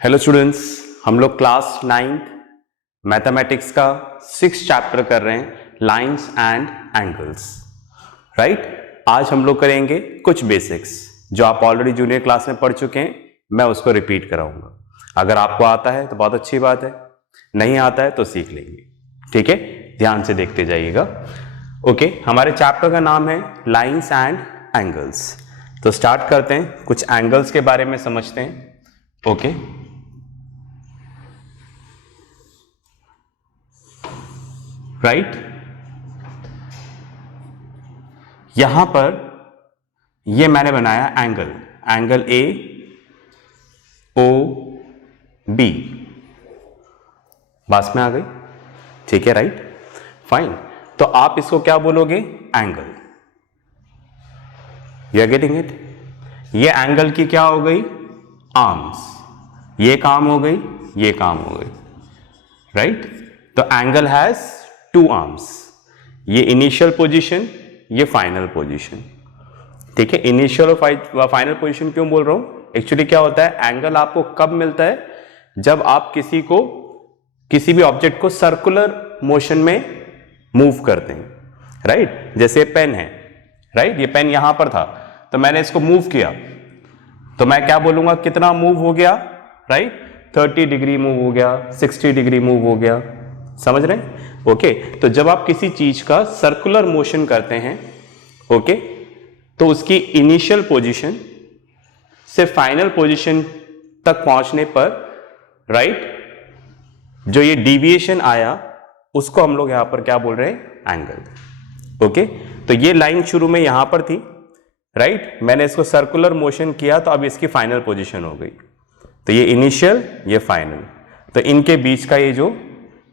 Hello students, हम लोग class 9 mathematics का 6 चैप्टर कर रहे हैं, लाइंस एंड एंगल्स। राइट, आज हम लोग करेंगे कुछ बेसिक्स जो आप ऑलरेडी जूनियर क्लास में पढ़ चुके हैं। मैं उसको रिपीट कराऊंगा। अगर आपको आता है तो बहुत अच्छी बात है, नहीं आता है तो सीख लेंगे। ठीक है, ध्यान से देखते जाइएगा। ओके, हमारे चैप्टर का नाम है लाइंस एंड एंगल्स। तो स्टार्ट करते हैं, कुछ एंगल्स के बारे में समझते हैं। ओके, राइट, यहां पर ये मैंने बनाया angle, angle A O B. बात में आ गई? ठीक है, राइट, फाइन। तो आप इसको क्या बोलोगे? Angle. You are getting it? ये एंगल की क्या हो गई? आर्म्स। ये काम हो गई, ये काम हो गई। राइट, तो एंगल हैज 2 आर्म्स। ये इनिशियल पोजीशन, ये फाइनल पोजीशन। ठीक है, इनिशियल और फाइनल पोजीशन क्यों बोल रहा हूं? एक्चुअली क्या होता है, एंगल आपको कब मिलता है? जब आप किसी भी ऑब्जेक्ट को सर्कुलर मोशन में मूव करते हैं। राइट, जैसे पेन है, राइट, ये पेन यहां पर था तो मैंने इसको मूव किया, तो मैं क्या बोलूंगा? कितना मूव हो गया? राइट, 30 डिग्री मूव हो गया, 60 डिग्री मूव हो गया। समझ रहे हैं? ओके, तो जब आप किसी चीज का सर्कुलर मोशन करते हैं, ओके, तो उसकी इनिशियल पोजीशन से फाइनल पोजीशन तक पहुंचने पर, राइट, जो ये डिविएशन आया उसको हम लोग यहां पर क्या बोल रहे हैं? एंगल। ओके, तो ये लाइन शुरू में यहां पर थी, राइट, मैंने इसको सर्कुलर मोशन किया तो अब इसकी फाइनल पोजीशन हो गई। तो ये इनिशियल, ये फाइनल, तो इनके बीच का ये जो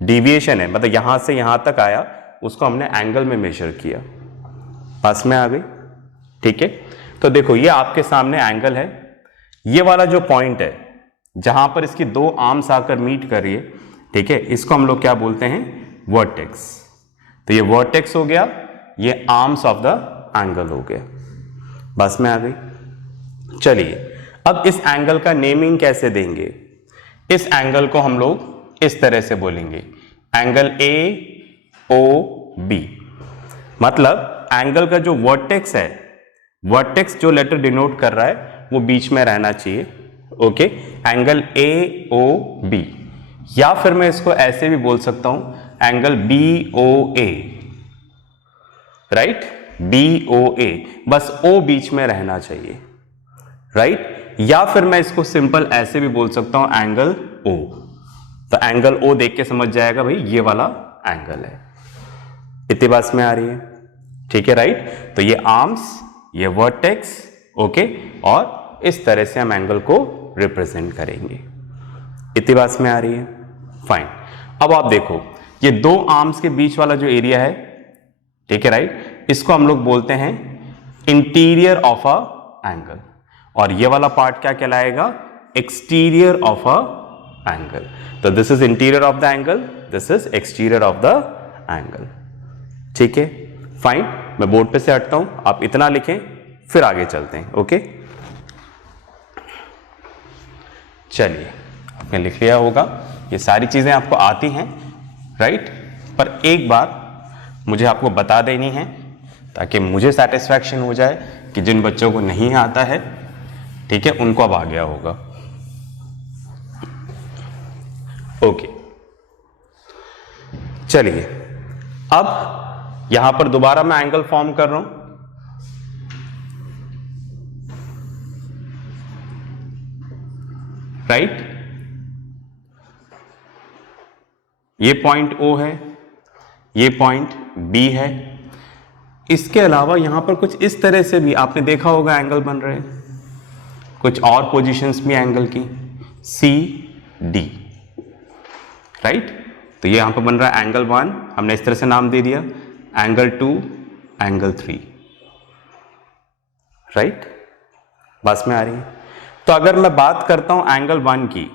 डिविएशन है, मतलब यहां से यहां तक आया, उसको हमने एंगल में मेजर किया। पास में आ गई? ठीक है, तो देखो ये आपके सामने एंगल है। ये वाला जो पॉइंट है जहां पर इसकी 2 आर्म्स आकर मीट कर रही है, ठीक है, इसको हम लोग क्या बोलते हैं? वर्टेक्स। तो ये वर्टेक्स हो गया, ये आर्म्स ऑफ द एंगल हो गया। बस में आ गई? चलिए, अब इस एंगल का नेमिंग कैसे देंगे? इस एंगल को हम लोग इस तरह से बोलेंगे, एंगल ए ओ बी। मतलब एंगल का जो वर्टेक्स है, वर्टेक्स जो लेटर डिनोट कर रहा है वो बीच में रहना चाहिए। Okay, angle A O B, या फिर मैं इसको ऐसे भी बोल सकता हूं, angle B O A. Right, B O A, बस ओ बीच में रहना चाहिए। राइट, या फिर मैं इसको सिंपल ऐसे भी बोल सकता हूं, एंगल ओ। तो एंगल ओ देख के समझ जाएगा भाई ये वाला एंगल है। इतनी बात में आ रही है? ठीक है, राइट, तो ये आर्म्स, ये वर्टेक्स, ओके, और इस तरह से हम एंगल को रिप्रेजेंट करेंगे। इतनी बात में आ रही है? फाइन। अब आप देखो, ये 2 आर्म्स के बीच वाला जो एरिया है, ठीक है, राइट, इसको हम लोग बोलते हैं इंटीरियर ऑफ अ एंगल, और ये वाला पार्ट क्या कहलाएगा? Exterior of a angle. तो this is interior of the angle, this is exterior of the angle. ठीक है, फाइन। मैं बोर्ड पे से हटता हूं, आप इतना लिखें, फिर आगे चलते हैं। ओके, चलिए, आपने लिख लिया होगा, ये सारी चीजें आपको आती हैं, राइट, पर एक बार मुझे आपको बता देनी है ताकि मुझे सेटिस्फैक्शन हो जाए कि जिन बच्चों को नहीं आता है, ठीक है, उनको अब आ गया होगा। ओके, चलिए, अब यहां पर दोबारा मैं एंगल फॉर्म कर रहा हूं। राइट, ये पॉइंट O है, ये पॉइंट B है। इसके अलावा यहां पर कुछ इस तरह से भी आपने देखा होगा एंगल बन रहे हैं, कुछ और पोजीशंस भी एंगल की, C D। राइट, तो ये यहां पर बन रहा है एंगल 1, हमने इस तरह से नाम दे दिया, एंगल 2, एंगल 3। राइट, बस में आ रही है? तो अगर मैं बात करता हूं एंगल 1 की,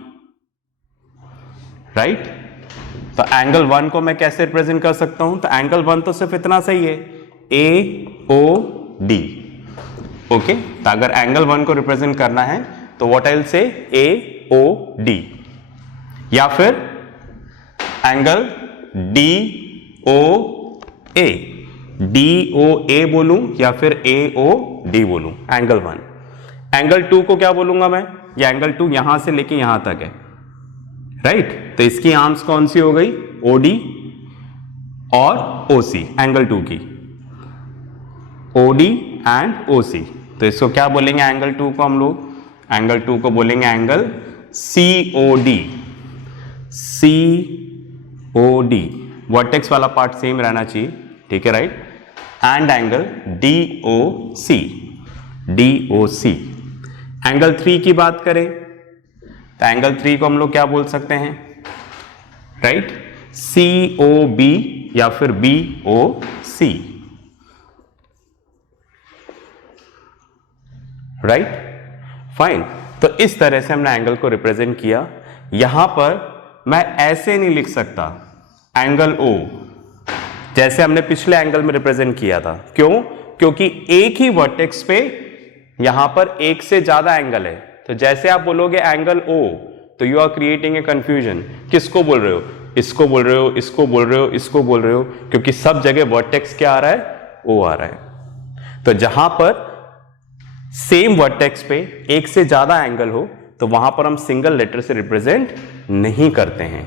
राइट, तो एंगल 1 को मैं कैसे रिप्रेजेंट कर सकता हूं? तो एंगल 1 तो सिर्फ इतना सही है, ए ओ डी। ओके, तो अगर एंगल 1 को रिप्रेजेंट करना है तो what I will say, A O D, या फिर एंगल डी ओ ए, डी ओ ए बोलूं या फिर ए ओ डी बोलूं, एंगल 1। एंगल 2 को क्या बोलूंगा मैं, ये एंगल 2 यहां से लेके यहां तक है, राइट। तो इसकी आर्म्स कौन सी हो गई, ओ डी और ओ सी, एंगल 2 की ओ डी एंड ओ सी। तो इसको क्या बोलेंगे एंगल 2 को हम लोग, एंगल 2 को बोलेंगे angle C O D, C O D, vertex वाला पार्ट सेम रहना चाहिए, ठीक है, right. And angle D O C, D O C. Angle 3 की बात करें तो एंगल 3 को हम लोग क्या बोल सकते हैं, राइट, सी ओ बी या फिर बी ओ सी, राइट, फाइन। तो इस तरह से हमने एंगल को रिप्रेजेंट किया। यहां पर मैं ऐसे नहीं लिख सकता एंगल ओ, जैसे हमने पिछले एंगल में रिप्रेजेंट किया था। क्यों, क्योंकि एक ही वर्टेक्स पे यहां पर एक से ज्यादा एंगल है। तो जैसे आप बोलोगे एंगल ओ, तो you are creating a confusion, किसको बोल रहे हो, इसको बोल रहे हो, इसको बोल रहे हो, इसको बोल रहे हो, क्योंकि सब जगह वर्टेक्स क्या आ रहा है, ओ आ रहा है। तो जहां पर सेम वर्टेक्स पे एक से ज्यादा एंगल हो तो वहां पर हम सिंगल लेटर से रिप्रेजेंट नहीं करते हैं,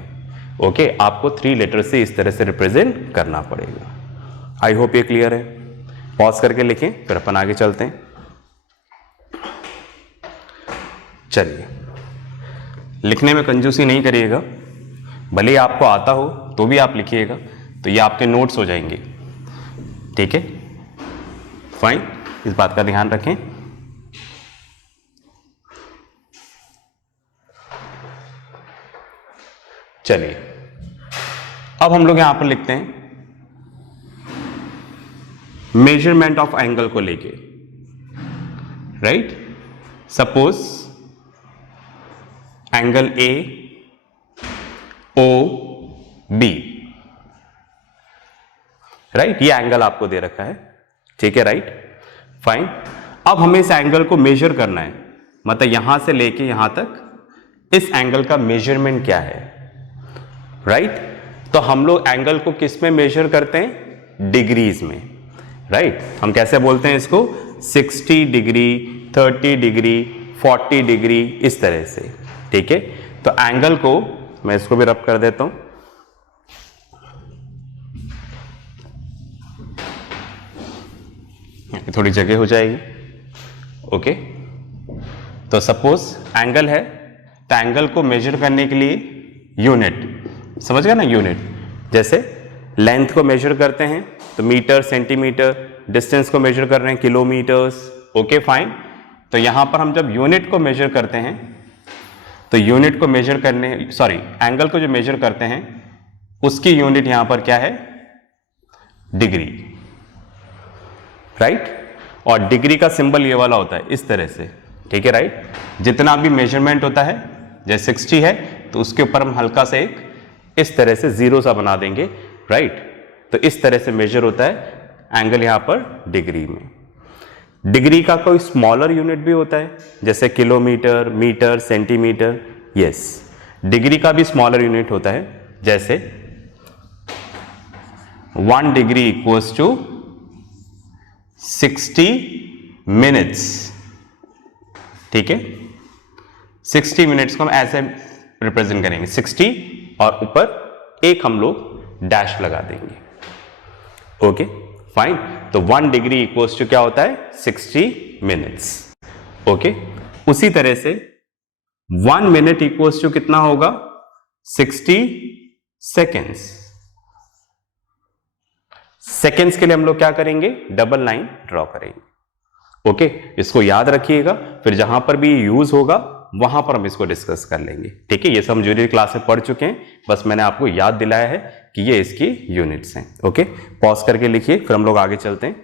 ओके। आपको 3 लेटर से इस तरह से रिप्रेजेंट करना पड़ेगा। आई होप ये क्लियर है। पॉज करके लिखें, फिर अपन आगे चलते हैं। चलिए, लिखने में कंजूसी नहीं करिएगा, भले ही आपको आता हो तो भी आप लिखिएगा, तो ये आपके नोट्स हो जाएंगे, ठीक है, फाइन। इस बात का ध्यान रखें। चलिए, अब हम लोग यहां पर लिखते हैं मेजरमेंट ऑफ एंगल को लेके, right. Suppose angle A O B, right, ये एंगल आपको दे रखा है, ठीक है, राइट, फाइन। अब हमें इस एंगल को मेजर करना है, मतलब यहां से लेके यहां तक इस एंगल का मेजरमेंट क्या है, राइट। तो हम लोग एंगल को किस में मेजर करते हैं, डिग्रीज में, राइट। हम कैसे बोलते हैं इसको, 60 डिग्री, 30 डिग्री, 40 डिग्री, इस तरह से, ठीक है। तो एंगल को मैं इसको भी रब कर देता हूं, थोड़ी जगह हो जाएगी, ओके। तो सपोज एंगल है, तो एंगल को मेजर करने के लिए यूनिट, समझ गया ना, यूनिट। जैसे लेंथ को मेजर करते हैं तो मीटर, सेंटीमीटर, डिस्टेंस को मेजर कर रहे हैं किलोमीटर्स, ओके, फाइन। तो यहां पर हम जब यूनिट को मेजर करते हैं तो यूनिट को मेजर करने, सॉरी, एंगल को जो मेजर करते हैं उसकी यूनिट यहां पर क्या है, डिग्री, राइट। और डिग्री का सिंबल ये वाला होता है, इस तरह से, ठीक है, राइट। जितना भी मेजरमेंट होता है, जैसे 60 है तो उसके ऊपर हम हल्का से एक इस तरह से जीरो सा बना देंगे, राइट। तो इस तरह से मेजर होता है एंगल यहां पर डिग्री में। डिग्री का कोई स्मॉलर यूनिट भी होता है, जैसे kilometre, metre, centimetre, yes. Degree का भी स्मॉलर यूनिट होता है, जैसे 1 डिग्री इक्वल्स टू 60 मिनट्स, ठीक है। 60 मिनट्स को हम ऐसे रिप्रेजेंट करेंगे, 60 और ऊपर एक हम लोग डैश लगा देंगे, ओके, फाइन। तो 1 डिग्री इक्वल्स टू क्या होता है, 60 मिनट्स, ओके। उसी तरह से 1 मिनट इक्वल्स टू कितना होगा, 60 सेकेंड्स। सेकेंड्स के लिए हम लोग क्या करेंगे, डबल लाइन ड्रॉ करेंगे, ओके। इसको याद रखिएगा, फिर जहां पर भी यूज होगा वहां पर हम इसको डिस्कस कर लेंगे, ठीक है। ये सब ज्यूरी क्लास में पढ़ चुके हैं, बस मैंने आपको याद दिलाया है कि ये इसकी यूनिट्स हैं, ओके। पॉज करके लिखिए, फिर हम लोग आगे चलते हैं।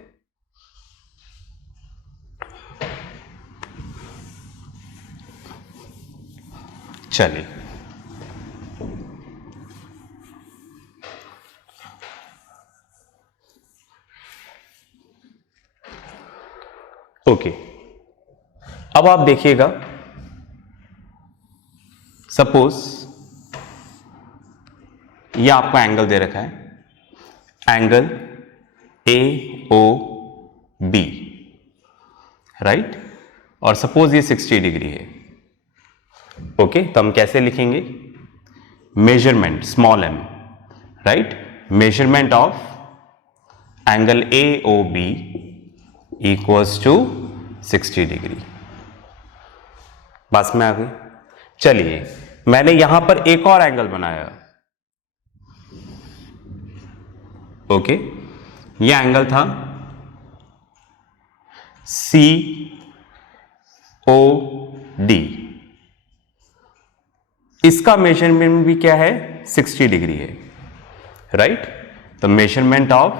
चलिए, ओके। अब आप देखिएगा सपोज ये आपको एंगल दे रखा है, एंगल AOB, राइट, और सपोज ये 60 डिग्री है। ओके, तो हम कैसे लिखेंगे? Measurement small m, right, measurement of angle AOB equals to 60 degree. बस में आ गई। चलिए, मैंने यहां पर एक और एंगल बनाया। ओके, यह एंगल था COD। इसका मेजरमेंट भी क्या है? 60 डिग्री है, राइट। तो measurement of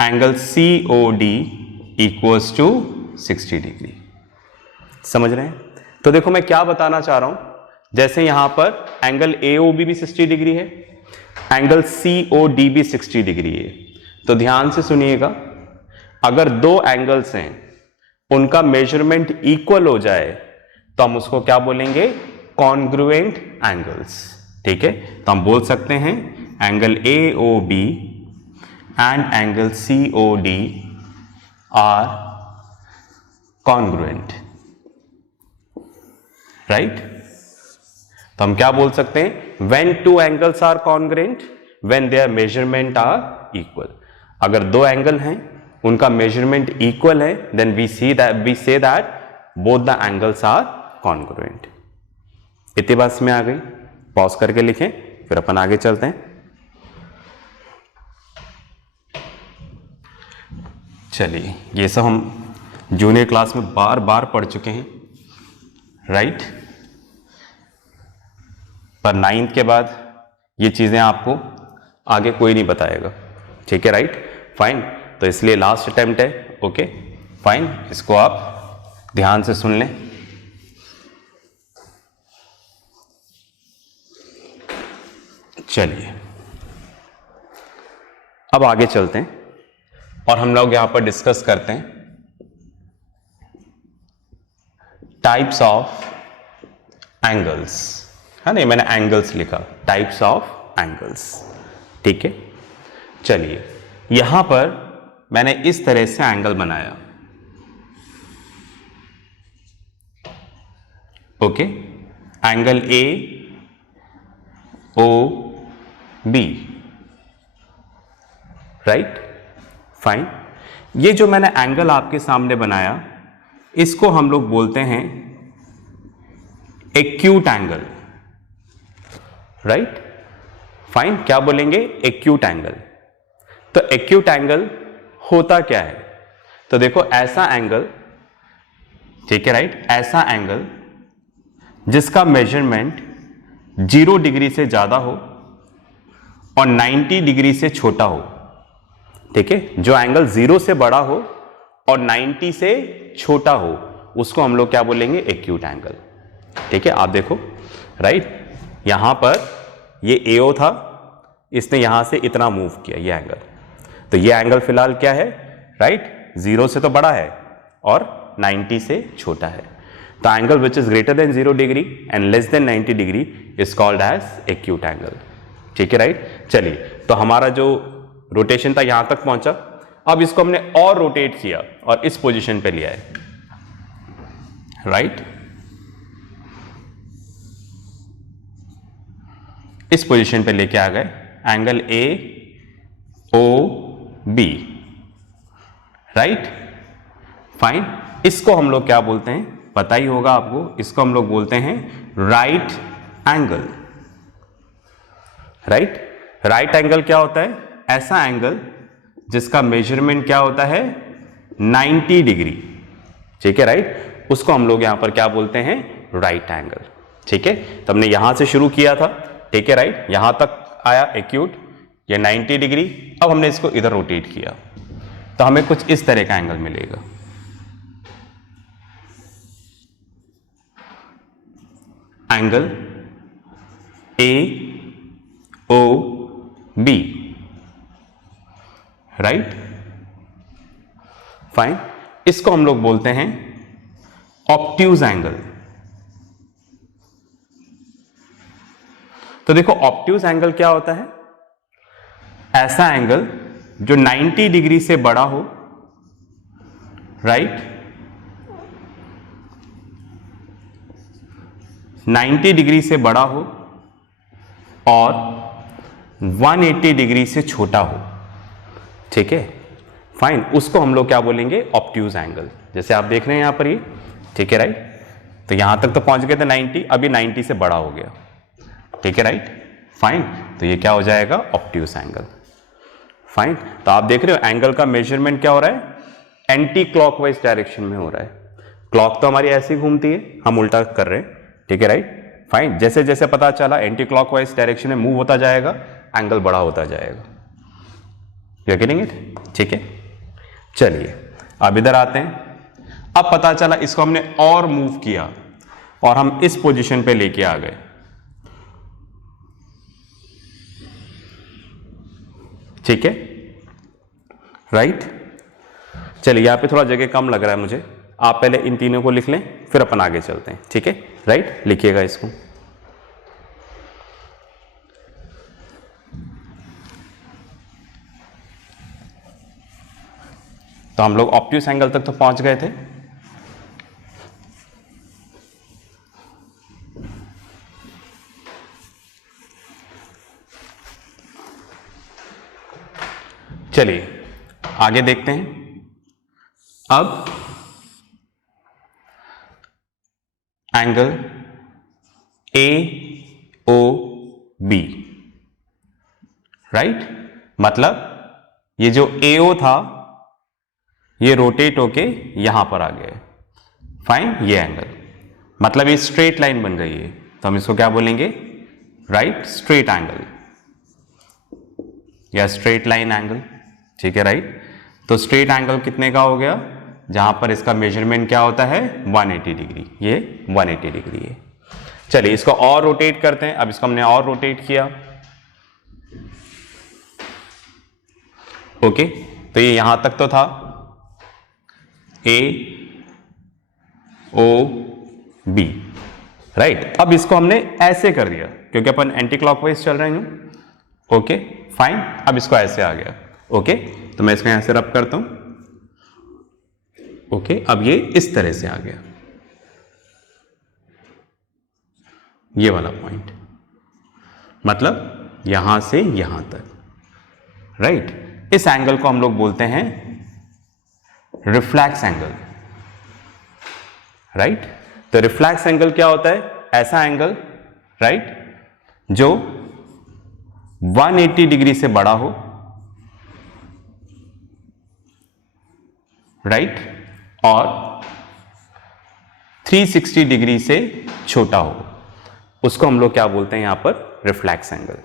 angle COD equals to 60 degree. समझ रहे हैं? तो देखो मैं क्या बताना चाह रहा हूं, जैसे यहां पर एंगल AOB भी 60 डिग्री है, एंगल COD भी 60 डिग्री है। तो ध्यान से सुनिएगा, अगर दो एंगल्स हैं उनका मेजरमेंट इक्वल हो जाए तो हम उसको क्या बोलेंगे? Congruent angles. ठीक है, तो हम बोल सकते हैं angle AOB and angle COD are congruent, right. तो हम क्या बोल सकते हैं? When two angles are congruent, when their measurement are equal. अगर दो एंगल हैं उनका मेजरमेंट इक्वल है, then we say that both the angles are congruent. इतनी बात में आ गई? पॉज करके लिखें, फिर अपन आगे चलते हैं। चलिए, ये सब हम जूनियर क्लास में बार बार पढ़ चुके हैं, राइट। पर 9th के बाद ये चीजें आपको आगे कोई नहीं बताएगा। ठीक है, राइट, फाइन। तो इसलिए लास्ट अटेम्प्ट है। ओके, फाइन, इसको आप ध्यान से सुन लें। चलिए, अब आगे चलते हैं और हम लोग यहां पर डिस्कस करते हैं टाइप्स ऑफ एंगल्स। है ना, मैंने एंगल्स लिखा, टाइप्स ऑफ एंगल्स। ठीक है, चलिए, यहां पर मैंने इस तरह से एंगल बनाया। Okay, angle AOB, right, fine. ये जो मैंने एंगल आपके सामने बनाया, इसको हम लोग बोलते हैं एक्यूट एंगल, राइट, फाइन। क्या बोलेंगे? Acute angle. तो एक्यूट एंगल होता क्या है? तो देखो, ऐसा एंगल, ठीक है, राइट, ऐसा एंगल जिसका मेजरमेंट 0 डिग्री से ज्यादा हो और 90 डिग्री से छोटा हो। ठीक है, जो एंगल 0 से बड़ा हो और 90 से छोटा हो, उसको हम लोग क्या बोलेंगे? Acute angle. ठीक है, आप देखो, राइट, यहां पर ये AO था, इसने यहां से इतना मूव किया, ये एंगल। तो ये एंगल फिलहाल क्या है? राइट, 0 से तो बड़ा है और 90 से छोटा है। तो angle which is greater than 0 degree and less than 90 degree is called as acute angle. ठीक है, राइट। चलिए, तो हमारा जो रोटेशन था यहां तक पहुंचा। अब इसको हमने और रोटेट किया और इस पोजीशन पे लिया है, राइट। इस पोजीशन पे लेके आ गए एंगल AOB, राइट, फाइन। इसको हम लोग क्या बोलते हैं? पता ही होगा आपको, इसको हम लोग बोलते हैं right angle, right. Right angle क्या होता है? ऐसा एंगल जिसका मेजरमेंट क्या होता है? 90 डिग्री। ठीक है, राइट, उसको हम लोग यहां पर क्या बोलते हैं? Right angle. ठीक है, तो हमने यहां से शुरू किया था, ठीक है, राइट, यहां तक आया एक्यूट, ये 90 डिग्री। अब हमने इसको इधर रोटेट किया तो हमें कुछ इस तरह का एंगल मिलेगा। Angle AOB, right, fine. इसको हम लोग बोलते हैं ऑब्ट्यूज एंगल। तो देखो ऑब्ट्यूज एंगल क्या होता है, ऐसा एंगल जो 90 डिग्री से बड़ा हो, राइट, 90 डिग्री से बड़ा हो और 180 डिग्री से छोटा हो, ठीक है, फाइन, उसको हम लोग क्या बोलेंगे, ऑब्ट्यूज एंगल। जैसे आप देख रहे हैं यहां पर ये, ठीक है, राइट, तो यहां तक तो पहुंच गए थे 90, अभी 90 से बड़ा हो गया, ठीक है, राइट, फाइन, तो ये क्या हो जाएगा, ऑब्ट्यूज एंगल, फाइन। तो आप देख रहे हो एंगल का मेजरमेंट क्या हो रहा है, एंटी क्लॉकवाइज डायरेक्शन में हो रहा है। क्लॉक तो हमारी ऐसी घूमती है, हम उल्टा कर रहे हैं, ठीक है, राइट, फाइन। जैसे जैसे पता चला एंटी क्लॉकवाइज डायरेक्शन में मूव होता जाएगा, एंगल बड़ा होता जाएगा, यू आर गेटिंग इट, ठीक है। चलिए अब इधर आते हैं। अब पता चला इसको हमने और मूव किया और हम इस पोजीशन पे लेके आ गए, ठीक है, राइट। चलिए यहां पे थोड़ा जगह कम लग रहा है मुझे, आप पहले इन तीनों को लिख लें फिर अपन आगे चलते हैं, ठीक है, राइट, लिखिएगा इसको। तो हम लोग ऑब्ट्यूज एंगल तक तो पहुंच गए थे, चलिए आगे देखते हैं। अब angle A O B, right, मतलब ये जो AO था ये रोटेट होके यहां पर आ गया, फाइन, ये एंगल, मतलब ये स्ट्रेट लाइन बन गई है, तो हम इसको क्या बोलेंगे, राइट, स्ट्रेट एंगल या स्ट्रेट लाइन एंगल, ठीक है, राइट। तो स्ट्रेट एंगल कितने का हो गया, जहां पर इसका मेजरमेंट क्या होता है, 180 डिग्री, ये 180 डिग्री है। चलिए इसको और रोटेट करते हैं। अब इसको हमने और रोटेट किया, ओके, तो ये यहां तक तो था AOB, राइट। अब इसको हमने ऐसे कर दिया क्योंकि अपन एंटी क्लॉकवाइज चल रहे हैं, ओके, फाइन। अब इसको ऐसे आ गया, ओके, तो मैं इसको यहां से रब करता हूं, ओके, अब ये इस तरह से आ गया, ये वाला पॉइंट, मतलब यहां से यहां तक, राइट। इस एंगल को हम लोग बोलते हैं रिफ्लेक्स एंगल, राइट। तो रिफ्लेक्स एंगल क्या होता है, ऐसा एंगल, राइट, जो 180 डिग्री से बड़ा हो, राइट, और 360 डिग्री से छोटा हो, उसको हम लोग क्या बोलते हैं यहां पर, रिफ्लेक्स एंगल,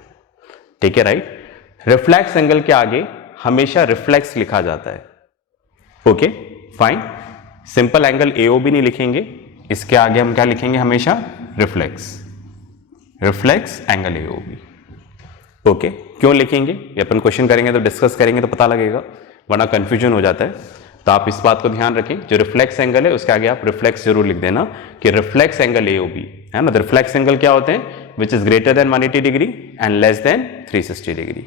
ठीक है, राइट। रिफ्लेक्स एंगल के आगे हमेशा रिफ्लेक्स लिखा जाता है, okay, fine. Simple angle AOB नहीं लिखेंगे, इसके आगे हम क्या लिखेंगे, हमेशा reflex, reflex angle AOB, okay. क्यों लिखेंगे ये अपन क्वेश्चन करेंगे तो डिस्कस करेंगे तो पता लगेगा, वरना कंफ्यूजन हो जाता है। तो आप इस बात को ध्यान रखें, जो रिफ्लेक्स एंगल है उसके आगे आप रिफ्लेक्स जरूर लिख देना कि रिफ्लेक्स एंगल AOB है ना। रिफ्लेक्स एंगल क्या होते हैं, विच is greater then 180 degree and less then 360 degree.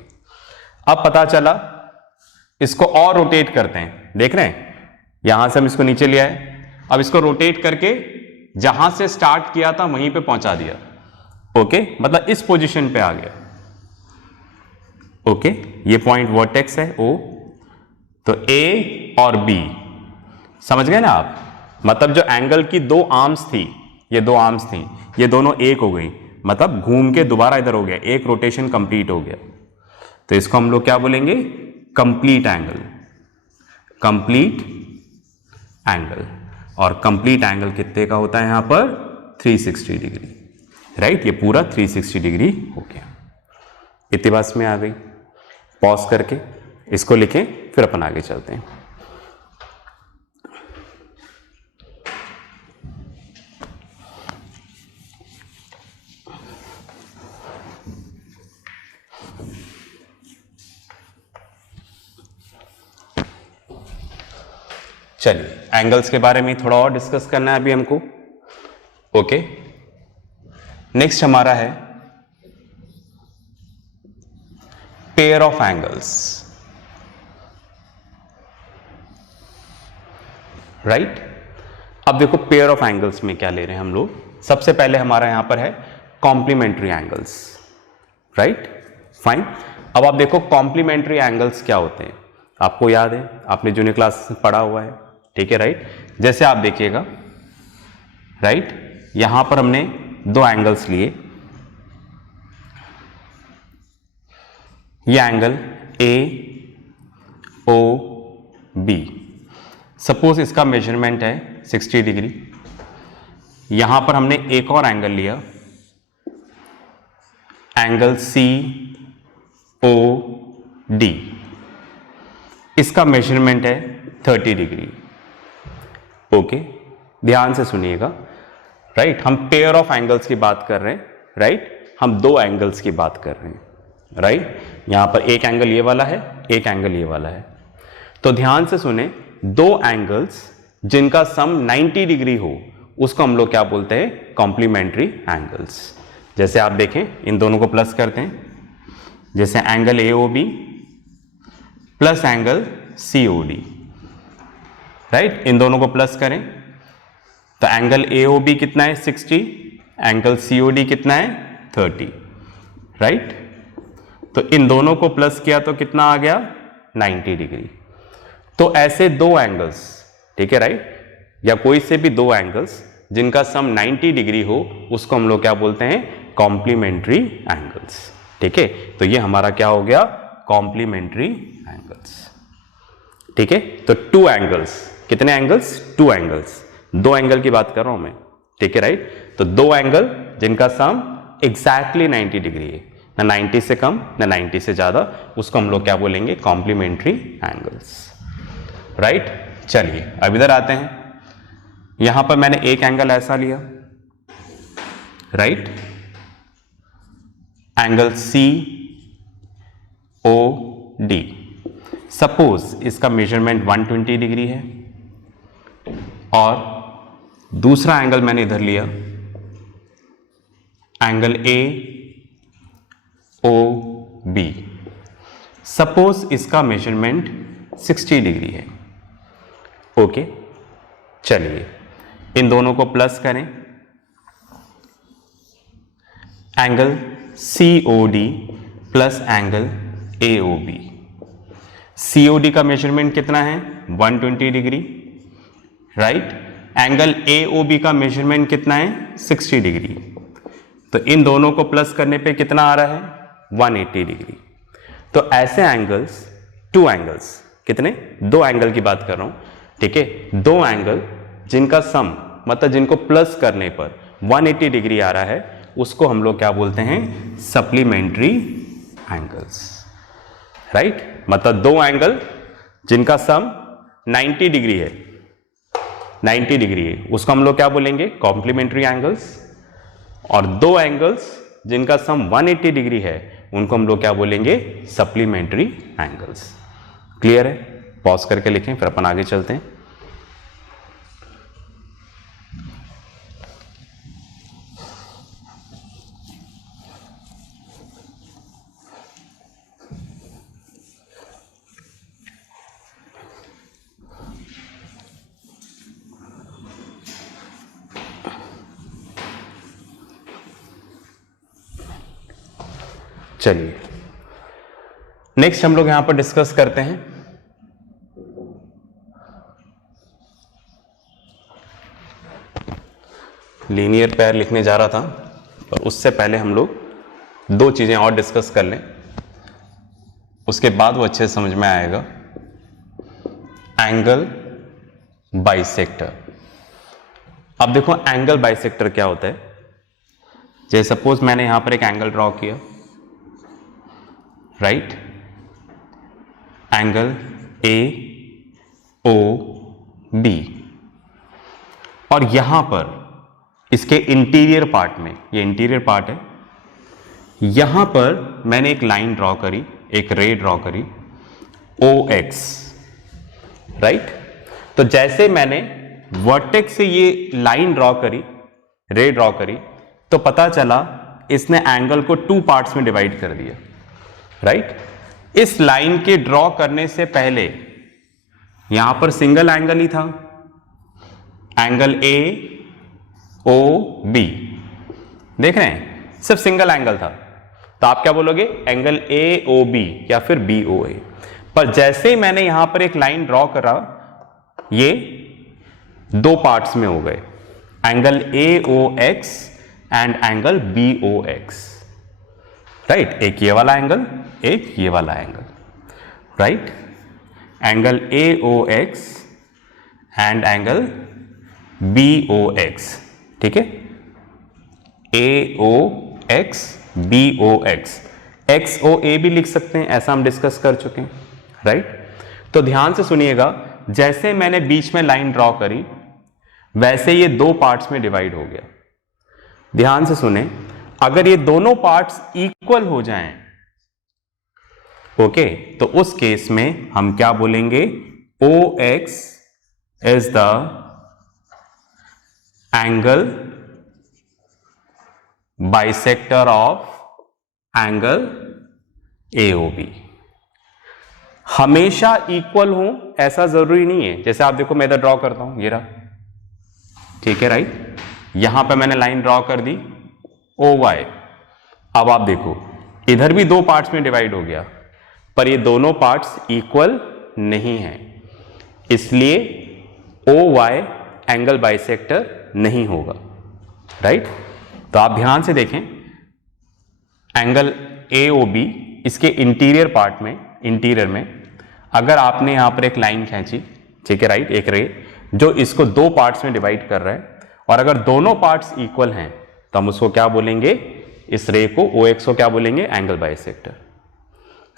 अब पता चला, इसको और रोटेट करते हैं, देख रहे हैं, यहां से हम इसको नीचे ले आए, अब इसको रोटेट करके जहां से स्टार्ट किया था वहीं पे पहुंचा दिया, ओके, मतलब इस पोजीशन पे आ गया, ओके। ये पॉइंट वर्टेक्स है O, तो A और B, समझ गए ना आप, मतलब जो एंगल की दो आर्म्स थी, ये दो आर्म्स थी, ये दोनों एक हो गई, मतलब घूम के दोबारा इधर हो गया, एक रोटेशन कंप्लीट हो गया। तो इसको हम लोग क्या बोलेंगे, कंप्लीट एंगल, कंप्लीट एंगल। और कंप्लीट एंगल कितने का होता है यहां पर, 360 डिग्री, राइट, ये पूरा 360 डिग्री हो गया। इतनी बात में आ गई, पॉज करके इसको लिखें फिर अपन आगे चलते हैं। चलिए एंगल्स के बारे में थोड़ा और डिस्कस करना है अभी हमको, ओके। नेक्स्ट हमारा है पेयर ऑफ एंगल्स, राइट। अब देखो पेयर ऑफ एंगल्स में क्या ले रहे हैं हम लोग। सबसे पहले हमारा यहां पर है कॉम्प्लीमेंट्री एंगल्स, राइट, फाइन। अब आप देखो कॉम्प्लीमेंट्री एंगल्स क्या होते हैं, आपको याद है, आपने जूनियर क्लास में पढ़ा हुआ है, ठीक है, राइट। जैसे आप देखिएगा, राइट, यहां पर हमने दो एंगल्स लिए, ये angle A O B, suppose इसका मेजरमेंट है 60 डिग्री। यहां पर हमने एक और एंगल लिया, एंगल सी ओ डी, इसका मेजरमेंट है 30 डिग्री। ओके, ध्यान से सुनिएगा, राइट। हम पेयर ऑफ एंगल्स की बात कर रहे हैं, राइट, हम दो एंगल्स की बात कर रहे हैं, राइट। यहां पर एक एंगल ये वाला है, एक एंगल ये वाला है। तो ध्यान से सुने, दो एंगल्स जिनका सम 90 डिग्री हो उसको हम लोग क्या बोलते हैं, कॉम्प्लीमेंट्री एंगल्स। जैसे आप देखें, इन दोनों को प्लस करते हैं, जैसे angle A O B plus angle C O D, right, इन दोनों को प्लस करें तो एंगल ए ओ बी कितना है 60, एंगल सी ओ डी कितना है 30, राइट। तो इन दोनों को प्लस किया तो कितना आ गया 90 डिग्री। तो ऐसे दो एंगल्स, ठीक है, राइट, या कोई से भी दो एंगल्स जिनका सम 90 डिग्री हो उसको हम लोग क्या बोलते हैं, कॉम्प्लीमेंट्री एंगल्स, ठीक है। तो ये हमारा क्या हो गया, कॉम्प्लीमेंट्री एंगल्स, ठीक है। तो टू एंगल्स, कितने एंगल्स, टू एंगल्स, दो एंगल की बात कर रहा हूं मैं, ठीक है, राइट। तो दो एंगल जिनका सम एग्जैक्टली 90 डिग्री है, ना 90 से कम ना 90 से ज्यादा, उसको हम लोग क्या बोलेंगे, कॉम्प्लीमेंट्री एंगल्स, राइट। चलिए अब इधर आते हैं, यहां पर मैंने एक एंगल ऐसा लिया, right, angle C O D, suppose इसका मेजरमेंट 120 डिग्री है, और दूसरा एंगल मैंने इधर लिया, angle A O B, suppose इसका मेजरमेंट 60 डिग्री है। ओके, चलिए इन दोनों को प्लस करें, angle C O D plus angle A O B. C O D का मेजरमेंट कितना है 120 degree, right. Angle A O B का मेजरमेंट कितना है 60 डिग्री। तो इन दोनों को प्लस करने पे कितना आ रहा है 180 डिग्री। तो ऐसे एंगल्स, टू एंगल्स, कितने, दो एंगल की बात कर रहा हूं, ठीक है, दो एंगल जिनका सम मतलब जिनको प्लस करने पर 180 डिग्री आ रहा है उसको हम लोग क्या बोलते हैं, सप्लीमेंट्री एंगल्स, राइट। मतलब दो एंगल जिनका सम 90 डिग्री है, 90 डिग्री है, उसको हम लोग क्या बोलेंगे, कॉम्प्लीमेंट्री एंगल्स। और दो एंगल्स जिनका सम 180 डिग्री है उनको हम लोग क्या बोलेंगे, सप्लीमेंट्री एंगल्स। क्लियर है, पॉज करके लिखें फिर अपन आगे चलते हैं। चलिए नेक्स्ट हम लोग यहां पर डिस्कस करते हैं लीनियर पेयर लिखने जा रहा था, पर उससे पहले हम लोग दो चीजें और डिस्कस कर लें, उसके बाद वो अच्छे से समझ में आएगा। Angle bisector. अब देखो एंगल बाइसेक्टर क्या होता है। जैसे सपोज मैंने यहां पर एक एंगल ड्रॉ किया, right, angle A O B, और यहां पर इसके इंटीरियर पार्ट में, ये इंटीरियर पार्ट है, यहां पर मैंने एक लाइन ड्रॉ करी, एक रे ड्रॉ करी ओ एक्स, राइट। तो जैसे मैंने वर्टेक्स से ये लाइन ड्रॉ करी, रे ड्रॉ करी, तो पता चला इसने एंगल को टू पार्ट्स में डिवाइड कर दिया, राइट। इस लाइन के ड्रॉ करने से पहले यहां पर सिंगल एंगल ही था, एंगल ए ओ बी, देख रहे हैं, सिर्फ सिंगल एंगल था। तो आप क्या बोलोगे, एंगल ए ओ बी या फिर बी ओ ए। पर जैसे ही मैंने यहां पर एक लाइन ड्रॉ करा, ये दो पार्ट्स में हो गए, angle A O X and angle B O X, right. एक ये वाला एंगल, एक ये वाला angle, right. Angle A O X and angle B O X, ठीक है। A O X B O X, X O A भी लिख सकते हैं, ऐसा हम डिस्कस कर चुके हैं, राइट। तो ध्यान से सुनिएगा, जैसे मैंने बीच में लाइन ड्रॉ करी वैसे ये दो पार्ट्स में डिवाइड हो गया। ध्यान से सुने, अगर ये दोनों पार्ट्स इक्वल हो जाएं, ओके, तो उस केस में हम क्या बोलेंगे, O X is the angle bisector of angle AOB। हमेशा इक्वल हो ऐसा जरूरी नहीं है। जैसे आप देखो, मैं इधर ड्रॉ करता हूं, ये रहा, ठीक है, राइट। यहां पे मैंने लाइन ड्रॉ कर दी OY। अब आप देखो, इधर भी दो पार्ट्स में डिवाइड हो गया, पर ये दोनों पार्ट्स इक्वल नहीं हैं, इसलिए OY एंगल बाइसेक्टर नहीं होगा, राइट। तो आप ध्यान से देखें, एंगल AOB, इसके इंटीरियर पार्ट में, इंटीरियर में अगर आपने यहां पर एक लाइन खींची, ठीक है, राइट, एक रे जो इसको दो पार्ट्स में डिवाइड कर रहा है, और अगर दोनों पार्ट्स इक्वल हैं तो हम उसको क्या बोलेंगे, इस रे को OX को क्या बोलेंगे, एंगल बाइसेक्टर,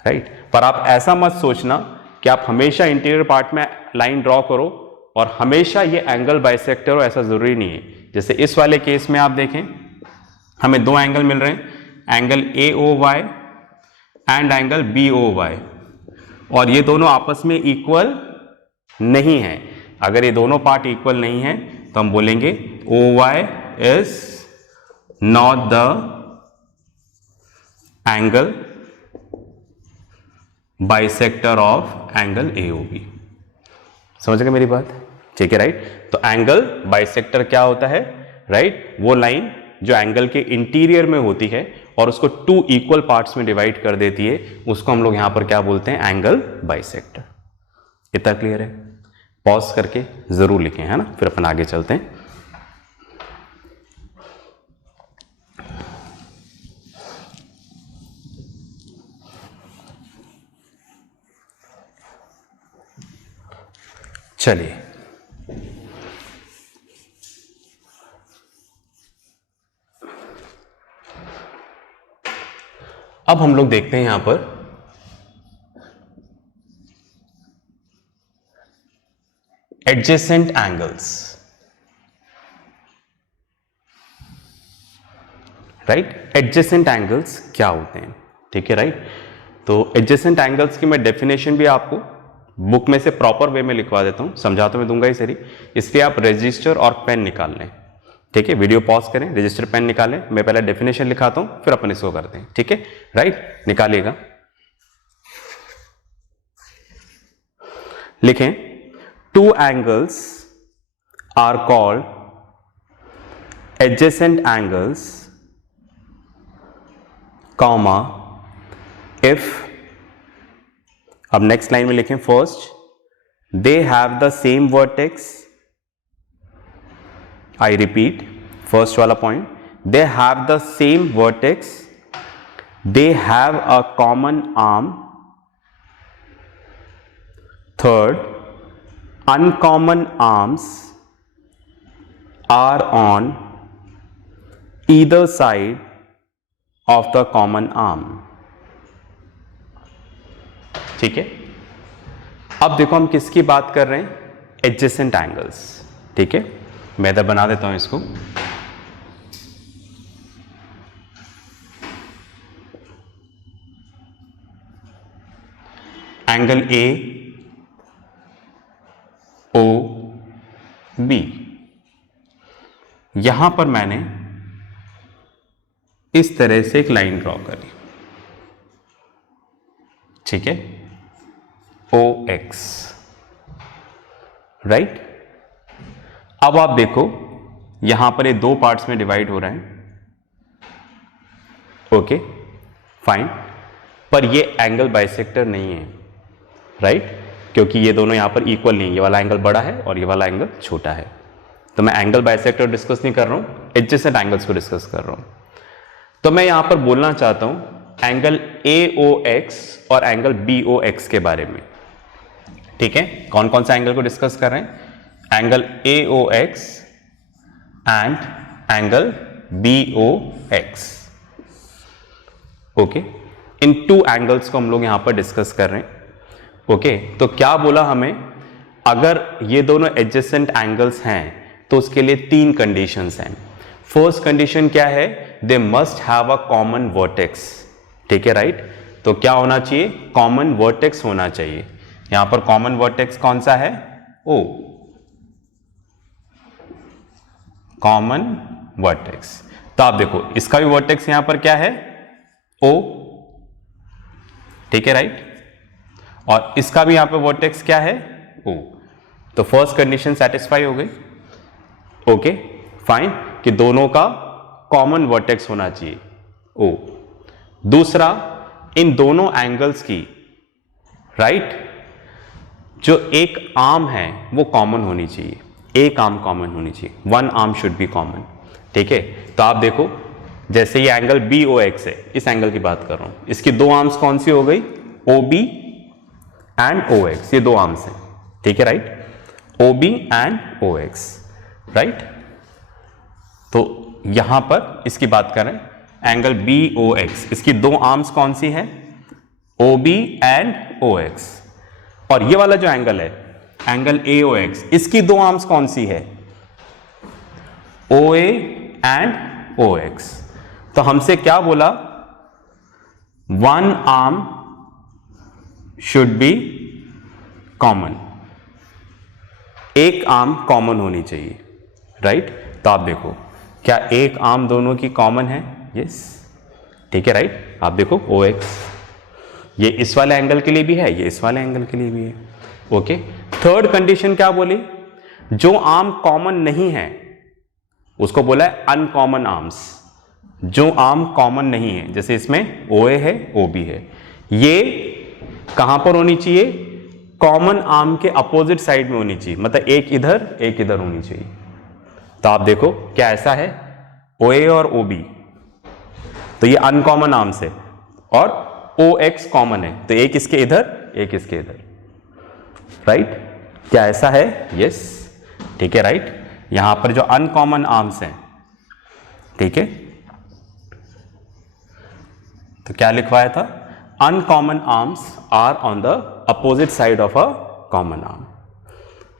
राइट। पर आप ऐसा मत सोचना कि आप हमेशा इंटीरियर पार्ट में लाइन ड्रॉ करो और हमेशा ये एंगल बाइसेक्टर हो, ऐसा जरूरी नहीं है। जैसे इस वाले केस में आप देखें, हमें दो एंगल मिल रहे हैं, angle AOY and angle BOY, और ये दोनों आपस में इक्वल नहीं है। अगर ये दोनों पार्ट इक्वल नहीं है तो हम बोलेंगे OY is not the angle bisector of angle AOB। समझ गए मेरी बात, ठीक है, राइट। तो एंगल बाइसेक्टर क्या होता है, राइट, वो लाइन जो एंगल के इंटीरियर में होती है और उसको टू इक्वल पार्ट्स में डिवाइड कर देती है, उसको हम लोग यहां पर क्या बोलते हैं, एंगल बाइसेक्टर। इतना क्लियर है? पॉज करके जरूर लिखें, है ना, फिर अपन आगे चलते हैं। चलिए, अब हम लोग देखते हैं यहां पर adjacent angles, right. Adjacent angles क्या होते हैं, ठीक है, राइट। तो एडजेसेंट एंगल्स की मैं डेफिनेशन भी आपको बुक में से प्रॉपर वे में लिखवा देता हूं, समझा तो मैं दूंगा ही सही, इसलिए आप रजिस्टर और पेन निकाल लें, ठीक है। वीडियो पॉज करें, रजिस्टर पेन निकालें, मैं पहले डेफिनेशन लिखाता हूं, फिर अपन इसको करते हैं, ठीक है, राइट। निकालिएगा, लिखें, two angles are called adjacent angles, comma, if, अब नेक्स्ट लाइन में लिखें, first they have the same vertex, I repeat, first वाला point, they have the same vertex, they have a common arm, third, uncommon arms are on either side of the common arm, ठीक है। अब देखो हम किसकी बात कर रहे हैं, एडजेसेंट एंगल्स, ठीक है। मैं इधर बना देता हूं इसको, एंगल AOB, यहां पर मैंने इस तरह से एक लाइन ड्रॉ करी, ठीक है, OX, राइट। अब आप देखो यहां पर ये दो पार्ट्स में डिवाइड हो रहे हैं, ओके फाइन, पर ये एंगल बाइसेक्टर नहीं है, राइट, क्योंकि ये दोनों यहां पर इक्वल नहीं है, ये वाला एंगल बड़ा है और ये वाला एंगल छोटा है। तो मैं एंगल बाइसेक्टर डिस्कस नहीं कर रहा हूं, एडजेसेंट एंगल्स को डिस्कस कर रहा हूं। तो मैं यहां पर बोलना चाहता हूं एंगल AOX और एंगल BOX के बारे में, ठीक है। कौन कौन सा एंगल को डिस्कस कर रहे हैं? Angle AOX and angle BOX, okay. In two angles को हम लोग यहां पर डिस्कस कर रहे हैं, ओके। तो क्या बोला हमें, अगर ये दोनों एडजेसेंट एंगल्स हैं तो उसके लिए तीन कंडीशंस हैं। फर्स्ट कंडीशन क्या है? They must have a common vertex, ठीक है, राइट। तो क्या होना चाहिए? कॉमन वर्टेक्स होना चाहिए। यहां पर कॉमन वर्टेक्स कौन सा है? O, common vertex. तो आप देखो इसका भी वर्टेक्स यहां पर क्या है? O, ठीक है, राइट। और इसका भी यहां पर वर्टेक्स क्या है? O। तो फर्स्ट कंडीशन सेटिस्फाई हो गई, ओके फाइन, कि दोनों का कॉमन वर्टेक्स होना चाहिए O। दूसरा, इन दोनों एंगल्स की, राइट, जो एक आर्म है वो कॉमन होनी चाहिए, एक आर्म कॉमन होनी चाहिए, one arm should be common, ठीक है। तो आप देखो जैसे ये एंगल BOX है, इस एंगल की बात कर रहा हूं, इसकी दो आर्म्स कौन सी हो गई? OB एंड OX, ये दो आर्म्स हैं, ठीक है, right, OB and OX, right. तो यहां पर इसकी बात करें एंगल BOX, इसकी दो आर्म्स कौन सी है? OB and OX। और ये वाला जो एंगल है एंगल AOX, इसकी दो आर्म्स कौन सी है? OA and OX। तो हमसे क्या बोला? One arm should be common, एक आर्म कॉमन होनी चाहिए, राइट। तो आप देखो क्या एक आर्म दोनों की कॉमन है? यस, ठीक है, राइट। आप देखो OX, ये इस वाले एंगल के लिए भी है, ये इस वाले एंगल के लिए भी है, ओके। थर्ड कंडीशन क्या बोली? जो आर्म कॉमन नहीं है उसको बोला है अनकॉमन आर्म्स। जो आर्म कॉमन नहीं है, जैसे इसमें OA है, OB है, ये कहां पर होनी चाहिए? कॉमन आर्म के अपोजिट साइड में होनी चाहिए, मतलब एक इधर होनी चाहिए। तो आप देखो क्या ऐसा है? OA और OB, तो ये अनकॉमन आर्म्स है, और OX कॉमन है, तो एक इसके इधर एक इसके इधर, राइट। क्या ऐसा है? यस, ठीक है, राइट। यहां पर जो अनकॉमन आर्म्स हैं, ठीक है, तो क्या लिखवाया था? Uncommon arms are on the opposite side of a common arm,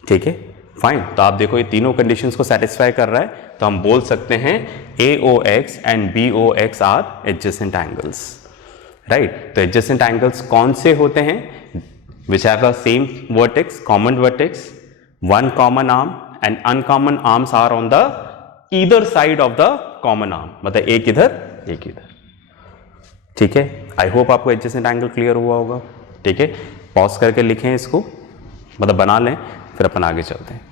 ठीक है, फाइन। तो आप देखो ये तीनों कंडीशंस को सेटिस्फाई कर रहा है, तो हम बोल सकते हैं AOX and BOX are adjacent angles, right. तो एडजेसेंट एंगल्स कौन से होते हैं? Which have the same vertex, common vertex, one common arm, and uncommon arms are on the either side of the common arm, मतलब एक इधर एक इधर, ठीक है। आई होप आपको एडजेसेंट एंगल क्लियर हुआ होगा, ठीक है। पॉज करके लिखें इसको, मतलब बना लें, फिर अपन आगे चलते हैं।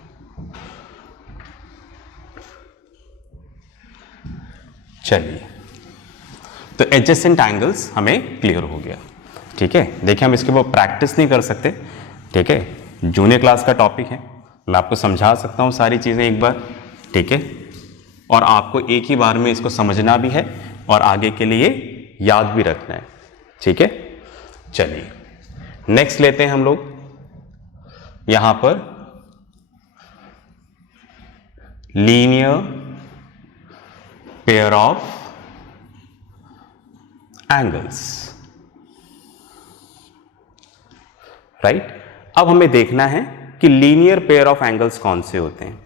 चलिए, तो एडजेसेंट एंगल्स हमें क्लियर हो गया, ठीक है। देखिए हम इसके ऊपर प्रैक्टिस नहीं कर सकते, ठीक है, जूनियर क्लास का टॉपिक है, मैं आपको समझा सकता हूं सारी चीजें एक बार, ठीक है, और आपको एक ही बार में इसको समझना भी है और आगे के लिए याद भी रखना है, ठीक है। चलिए नेक्स्ट लेते हैं हम लोग, यहां पर linear pair of angles, right. अब हमें देखना है कि लीनियर पेयर ऑफ एंगल्स कौन से होते हैं,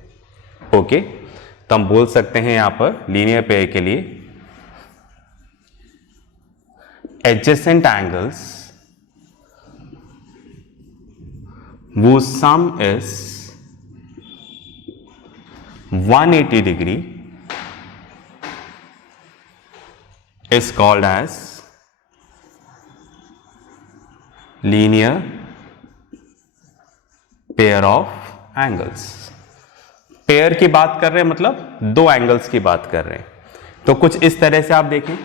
ओके। तो हम बोल सकते हैं यहां पर लीनियर पेयर के लिए adjacent angles whose sum is 180 degree is called as linear pair of angles. Pair की बात कर रहे हैं मतलब दो एंगल्स की बात कर रहे हैं। तो कुछ इस तरह से आप देखें,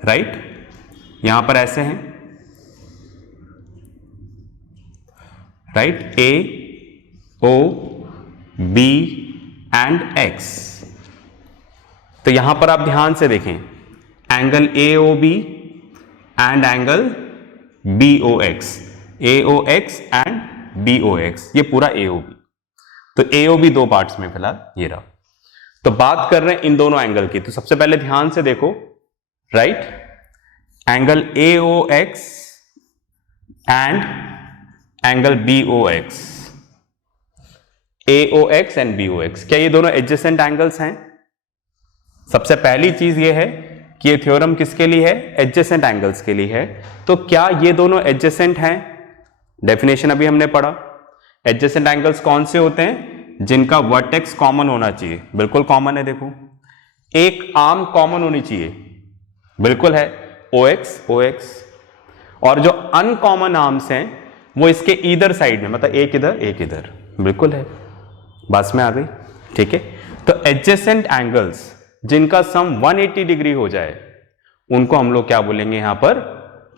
राइट, यहां पर ऐसे हैं, right, A O B and X. तो यहां पर आप ध्यान से देखें, angle A O B and angle B O X, A O X and B O X, ये पूरा ए ओ बी। तो ए ओ बी दो पार्ट्स में फिलहाल ये रहा। तो बात कर रहे हैं इन दोनों एंगल की। तो सबसे पहले ध्यान से देखो, right, angle A O X and angle B O X, A O X and B O X, क्या ये दोनों एडजेसेंट एंगल्स हैं? सबसे पहली चीज ये है कि ये थ्योरम किसके लिए है? एडजेसेंट एंगल्स के लिए है। तो क्या ये दोनों एडजेसेंट हैं? डेफिनेशन अभी हमने पढ़ा। एडजेसेंट एंगल्स कौन से होते हैं? जिनका वर्टेक्स कॉमन होना चाहिए। बिल्कुल कॉमन है, देखो एक आर्म कॉमन होनी चाहिए, बिल्कुल है, ओ एक्स। और जो अनकॉमन आर्म्स हैं वो इसके इधर साइड में, मतलब एक इधर, बिल्कुल है, बस में आ गई, ठीक है। तो एडजेसेंट एंगल्स जिनका सम 180 डिग्री हो जाए उनको हम लोग क्या बोलेंगे यहां पर?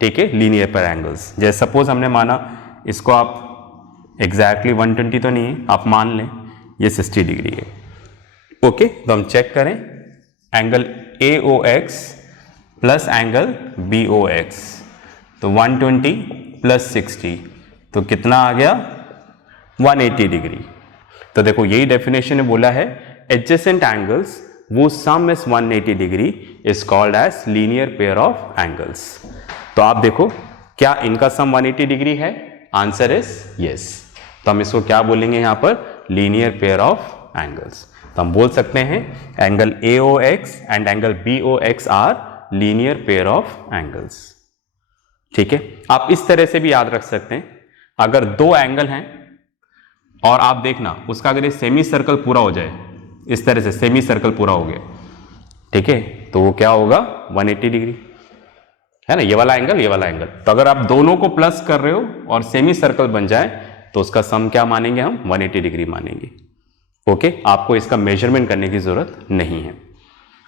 ठीक है, लीनियर पेयर एंगल्स। जैसे सपोज हमने माना इसको, आप एग्जैक्टली 120 तो नहीं है, आप मान लें ये 60 डिग्री है, ओके। तो हम चेक करें, angle A O X plus angle B O X, तो 120 प्लस 60 तो कितना आ गया? 180 डिग्री। तो देखो यही डेफिनेशन ने बोला है, एडजेसेंट एंगल्स वो sum is 180 degree is called as linear pair of angles. तो आप देखो, क्या इनका सम 180 डिग्री है? Answer is yes. तो हम इसको क्या बोलेंगे यहां पर? Linear pair of angles. तो हम बोल सकते हैं angle A O X and angle B O X are linear pair of angles, ठीक है। आप इस तरह से भी याद रख सकते हैं, अगर दो एंगल हैं और आप देखना उसका अगर ये सेमी सर्कल पूरा हो जाए, इस तरह से सेमी सर्कल पूरा हो गया, ठीक है, तो वो क्या होगा? 180 डिग्री है ना, ये वाला एंगल। तो अगर आप दोनों को प्लस कर रहे हो और सेमी सर्कल बन जाए तो उसका सम क्या मानेंगे हम? 180 डिग्री मानेंगे, ओके। आपको इसका मेजरमेंट करने की जरूरत नहीं है।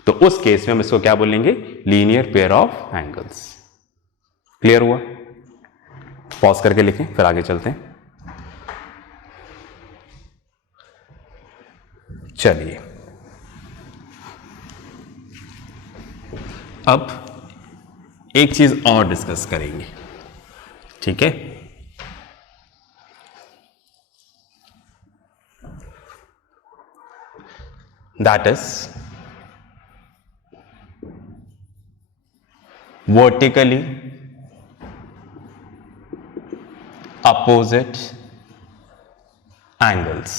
तो उस केस में हम इसको क्या बोलेंगे? Linear pair of angles. Clear हुआ? पॉज करके लिखें, फिर आगे चलते हैं। चलिए, अब एक चीज और डिस्कस करेंगे, ठीक है। That is vertically opposite angles.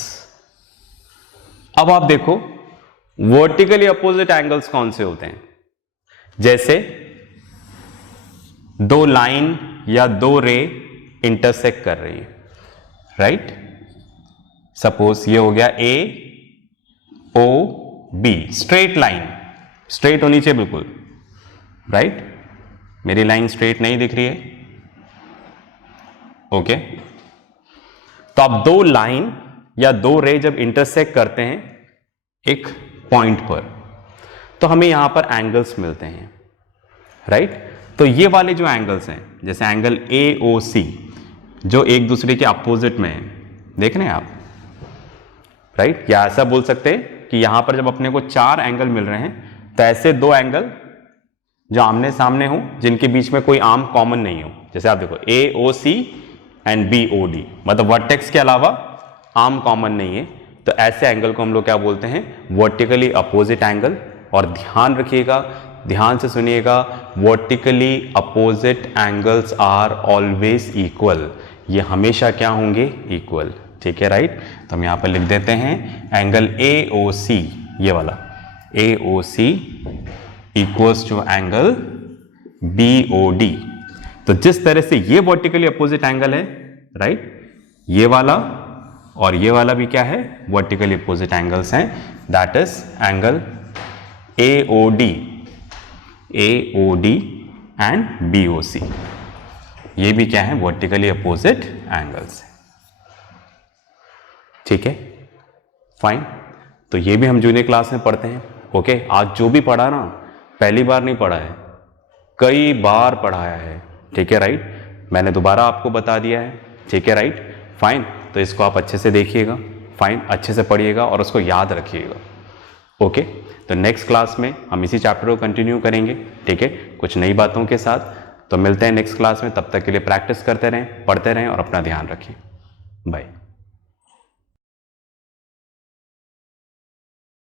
अब आप देखो, वर्टिकली अपोजिट एंगल्स कौन से होते हैं? जैसे दो लाइन या दो रे इंटरसेक्ट कर रही है, राइट। सपोज ये हो गया A O B, straight line, straight होनी चाहिए बिल्कुल, राइट। मेरी लाइन स्ट्रेट नहीं दिख रही है, ओके। तो अब दो लाइन या दो रे जब इंटरसेक्ट करते हैं एक पॉइंट पर, तो हमें यहां पर एंगल्स मिलते हैं, राइट। तो ये वाले जो एंगल्स हैं, जैसे एंगल ए ओ सी, जो एक दूसरे के अपोजिट में है, देख रहे हैं आप, राइट। या ऐसा बोल सकते हैं कि यहां पर जब अपने को चार एंगल मिल रहे हैं तो ऐसे दो एंगल जो आमने सामने हो, जिनके बीच में कोई आर्म कॉमन नहीं हो, जैसे आप देखो ए O C and B O D, मतलब वर्टेक्स के अलावा आर्म कॉमन नहीं है, तो ऐसे एंगल को हम लोग क्या बोलते हैं? Vertically opposite angle. और ध्यान रखिएगा, ध्यान से सुनिएगा, vertically opposite angles are always equal. ये हमेशा क्या होंगे? इक्वल, ठीक है, राइट। तो हम यहां पर लिख देते हैं एंगल ए ओ सी, ये वाला A O C equals to angle B O D. तो जिस तरह से ये वर्टिकली अपोजिट एंगल है, राइट, ये वाला और ये वाला भी क्या है? वर्टिकली अपोजिट एंगल्स हैं। That is angle A O D and B O C, ये भी क्या है, वर्टिकली अपोजिट एंगल्स है। ठीक है, फाइन। तो ये भी हम जूनियर क्लास में पढ़ते हैं। ओके, आज जो भी पढ़ा ना, पहली बार नहीं पढ़ा है, कई बार पढ़ाया है। ठीक है, राइट, मैंने दोबारा आपको बता दिया है। ठीक है, राइट, फाइन। तो इसको आप अच्छे से देखिएगा, फाइन, अच्छे से पढ़िएगा और उसको याद रखिएगा। ओके, तो नेक्स्ट क्लास में हम इसी चैप्टर को कंटिन्यू करेंगे। ठीक है, कुछ नई बातों के साथ। तो मिलते हैं नेक्स्ट क्लास में, तब तक के लिए प्रैक्टिस करते रहें, पढ़ते रहें और अपना ध्यान रखें। बाय।